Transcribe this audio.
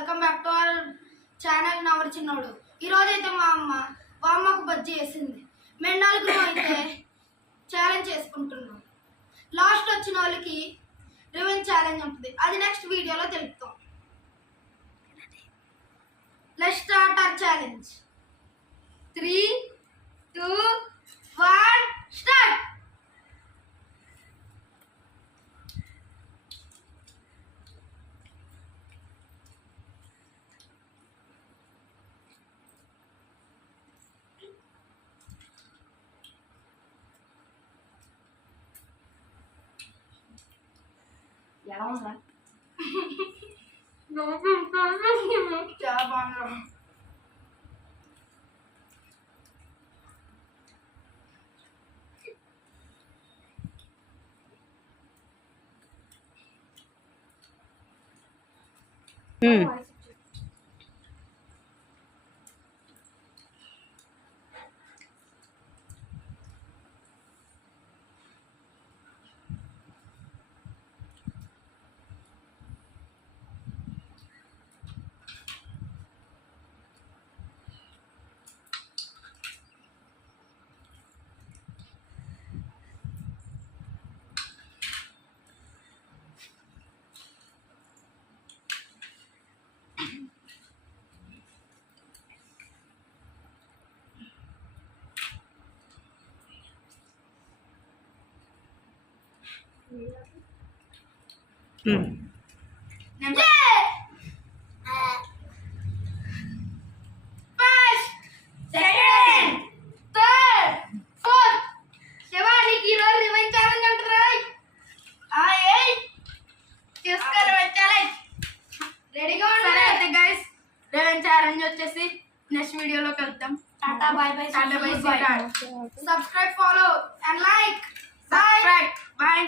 Welcome back to our channel నవర్ చిన్నోడు. ఈరోజు అయితే మా అమ్మకు బజ్జీ వేసింది. మేము నలుగురు అయితే ఛాలెంజ్ చేసుకుంటున్నాం. లాస్ట్ వచ్చిన వాళ్ళకి రివెంజ్ ఛాలెంజ్ ఉంటుంది. అది నెక్స్ట్ వీడియోలో తెలుపుతాం. Let's start our challenge. 3, 2, 1 start. ఎలా ఉందా? చాలా బాగుంది. ఛాలెంజ్ వచ్చేసి నెక్స్ట్ వీడియోలో కలుద్దాం. Tata bye bye. Tata bye bye. Subscribe, follow and like. Bye. Bye.